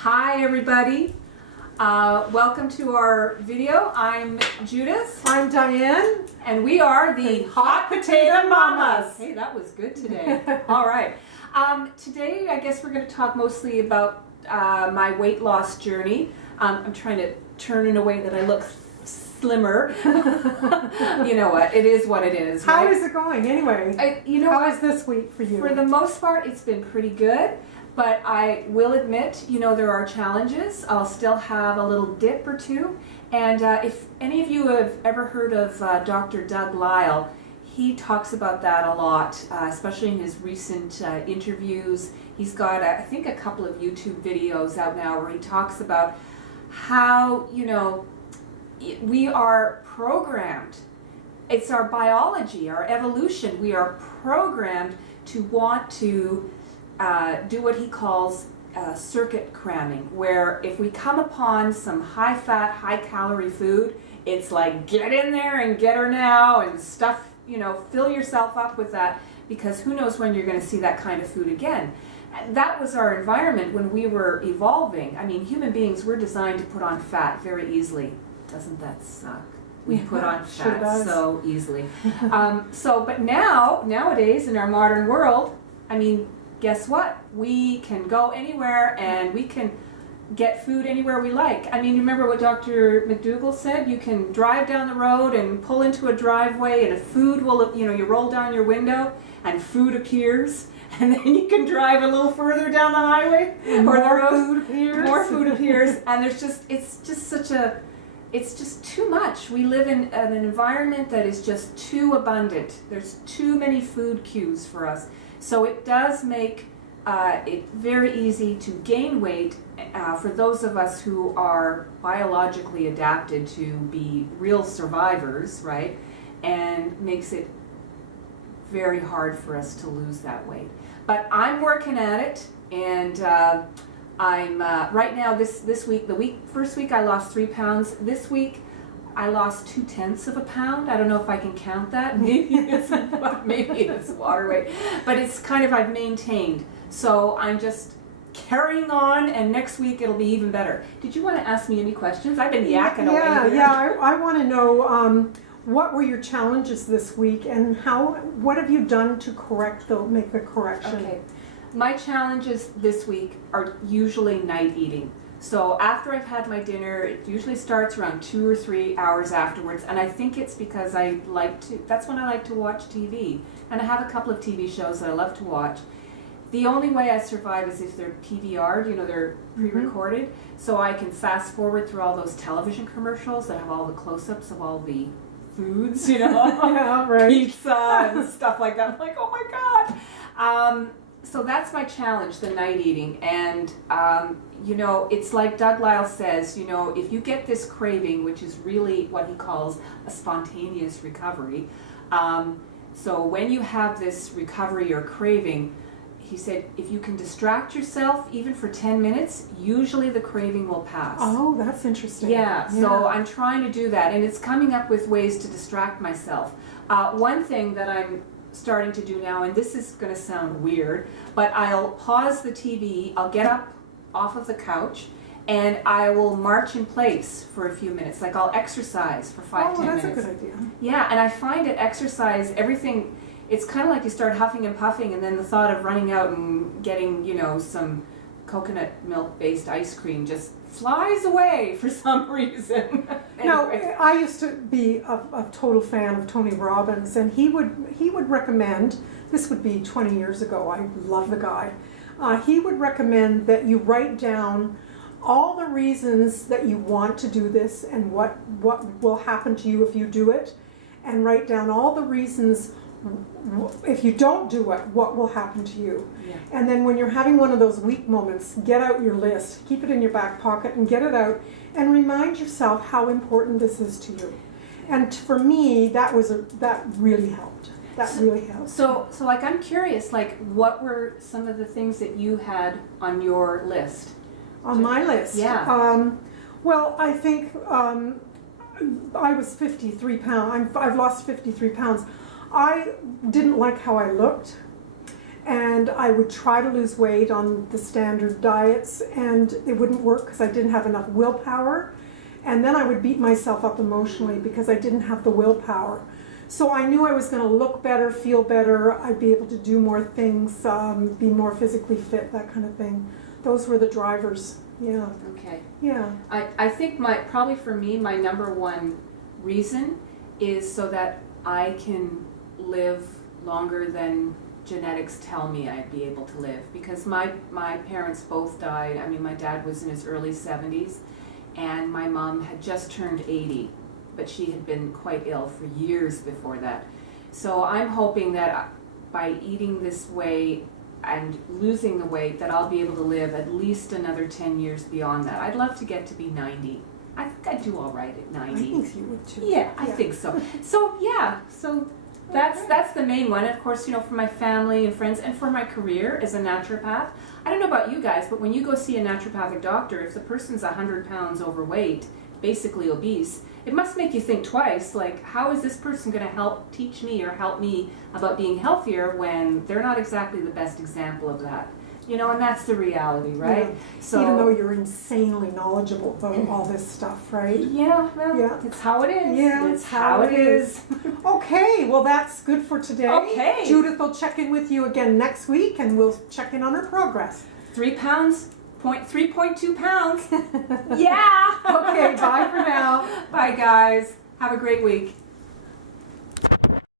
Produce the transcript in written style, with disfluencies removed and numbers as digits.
Hi everybody, welcome to our video. I'm Judith. I'm Diane. And we are the Hot Potato Mamas. Hey, that was good today. All right. Today I guess we're going to talk mostly about my weight loss journey. I'm trying to turn in a way that I look slimmer. You know what, it is what it is. How right? is it going anyway? How is this week for you? For the most part, it's been pretty good. But I will admit, there are challenges. I'll still have a little dip or two. And if any of you have ever heard of Dr. Doug Lisle, he talks about that a lot, especially in his recent interviews. He's got, I think, a couple of YouTube videos out now where he talks about how, we are programmed. It's our biology, our evolution. We are programmed to want to do what he calls circuit cramming, where if we come upon some high-fat, high-calorie food, it's like, get in there and get her now and stuff, fill yourself up with that, because who knows when you're going to see that kind of food again. That was our environment when we were evolving. I mean, human beings were designed to put on fat very easily. Doesn't that suck? We put on fat so easily. But nowadays in our modern world, I mean, guess what? We can go anywhere and we can get food anywhere we like. I mean, remember what Dr. McDougall said? You can drive down the road and pull into a driveway and food will, you roll down your window and food appears. And then you can drive a little further down the highway or the road. More food appears. And it's just too much. We live in an environment that is just too abundant. There's too many food cues for us. So it does make it very easy to gain weight for those of us who are biologically adapted to be real survivors, right? And makes it very hard for us to lose that weight. But I'm working at it, and I'm right now this week, first week I lost 3 pounds. This week I lost 0.2 of a pound. I don't know if I can count that. Maybe it's water weight. But it's kind of, I've maintained. So I'm just carrying on, and next week it'll be even better. Did you want to ask me any questions? I've been yakking away. Yeah, I want to know what were your challenges this week, and what have you done to make the correction? Okay. My challenges this week are usually night eating. So after I've had my dinner, it usually starts around 2 or 3 hours afterwards, and I think it's because that's when I like to watch TV. And I have a couple of TV shows that I love to watch. The only way I survive is if they're PVR'd, they're pre-recorded, so I can fast forward through all those television commercials that have all the close-ups of all the foods, yeah, right. Pizza and stuff like that. I'm like, oh my God. So that's my challenge, the night eating. And, it's like Doug Lisle says, if you get this craving, which is really what he calls a spontaneous recovery. So when you have this recovery or craving, he said, if you can distract yourself even for 10 minutes, usually the craving will pass. Oh, that's interesting. Yeah, so I'm trying to do that, and it's coming up with ways to distract myself. One thing that I'm starting to do now, and this is going to sound weird, but I'll pause the TV, I'll get up off of the couch, and I will march in place for a few minutes. Like I'll exercise for 5-10 minutes. Oh, that's a good idea. Yeah, and I find it exercise, everything, it's kind of like you start huffing and puffing, and then the thought of running out and getting, some coconut milk-based ice cream just flies away for some reason. Now, I used to be a total fan of Tony Robbins, and he would recommend, this would be 20 years ago, I love the guy, he would recommend that you write down all the reasons that you want to do this and what will happen to you if you do it, and write down all the reasons if you don't do it, what will happen to you. Yeah. And then when you're having one of those weak moments, get out your list, keep it in your back pocket and get it out, and remind yourself how important this is to you. And for me, that really helped. Really helped. So like, I'm curious, like, what were some of the things that you had on your list? On my list? Yeah. Well, I think I was 53 pounds. I've lost 53 pounds. I didn't like how I looked, and I would try to lose weight on the standard diets, and it wouldn't work because I didn't have enough willpower. And then I would beat myself up emotionally because I didn't have the willpower. So I knew I was going to look better, feel better, I'd be able to do more things, be more physically fit, that kind of thing. Those were the drivers. Yeah. Okay. Yeah. I think probably for me, my number one reason is so that I can live longer than genetics tell me I'd be able to live. Because my parents both died. I mean, my dad was in his early 70s, and my mom had just turned 80, but she had been quite ill for years before that. So I'm hoping that by eating this way and losing the weight, that I'll be able to live at least another 10 years beyond that. I'd love to get to be 90. I think I'd do all right at 90. I think you would too. Yeah, I think so. So that's the main one. Of course, for my family and friends and for my career as a naturopath. I don't know about you guys, but when you go see a naturopathic doctor, if the person's 100 pounds overweight, basically obese, it must make you think twice, like, how is this person going to help teach me or help me about being healthier when they're not exactly the best example of that? And that's the reality, right? Yeah. So, even though you're insanely knowledgeable about all this stuff, right? Yeah, well, Yeah. it's how it is. Yeah, it's how it is. Okay, well that's good for today. Okay. Judith will check in with you again next week, and we'll check in on her progress. 3.2 pounds. Yeah. Okay, bye for now. Bye, guys. Have a great week.